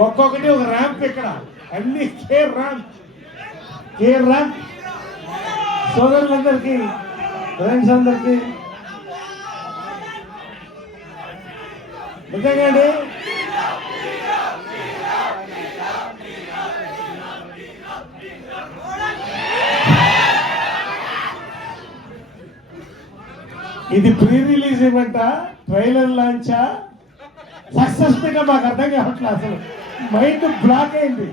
ఒక్కొక్కటి ఒక ర్యాంప్ ఇక్కడ అన్ని కే ర్యాంప్ సోదరులందరికీ ఫ్రెండ్స్ అందరికీ నిజంగా అండి ఇది ప్రీ రిలీజ్ ఈవెంటా ట్రైలర్ లాంచా సక్సెస్ఫుల్గా మాకు అర్థం కావట్లేదు. అసలు మైండ్ బ్లాక్ అయింది.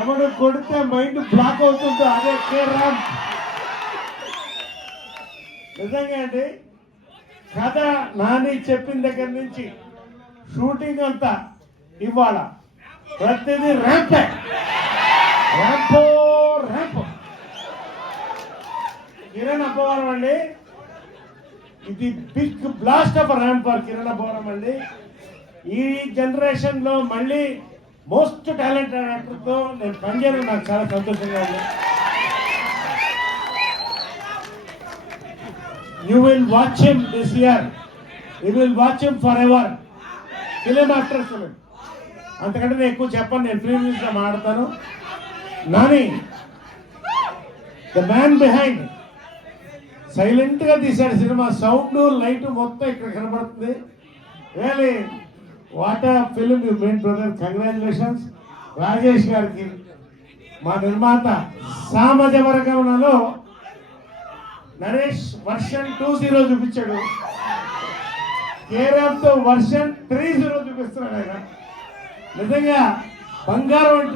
ఎవడు కొడితే మైండ్ బ్లాక్ అవుతుందో అదే కేరామ్. నిజంగా అండి కథ నాని చెప్పిన దగ్గర నుంచి షూటింగ్ అంతా ఇవాళ ప్రతిదీ ర్యాంపే ర్యాంపో ర్యాంప్. కిరణ్ అబ్బవరం అండి, ఇది big blast of ramp for Kiran Abbavaram అండి. ఈ జనరేషన్ లో మళ్ళీ మోస్ట్ టాలెంటెడ్ యాక్టర్తో నేను పనిచేయడం నాకు చాలా సంతోషంగా ఉంది. You will watch him this year. You will watch him forever. Film after film. అంతకంటే నేను ఎక్కువ చెప్పను, నేను ప్రీవియస్ గా మాట్లాడతాను. Nani the man behind silent గా తీశాడు సినిమా. సౌండ్ లైట్ మొత్తం ఇక్కడ కనబడుతుంది. రియలీ వాట్ ఆ film you made brother. Congratulations Rajesh గారికి, మా నిర్మాత. సామాజ వర్గంలో నరేష్ వర్షన్ 2.0 చూపించాడు, కేరామ్తో వర్షన్ 3.0 చూపిస్తున్నాడు ఆయన. నిజంగా బంగారం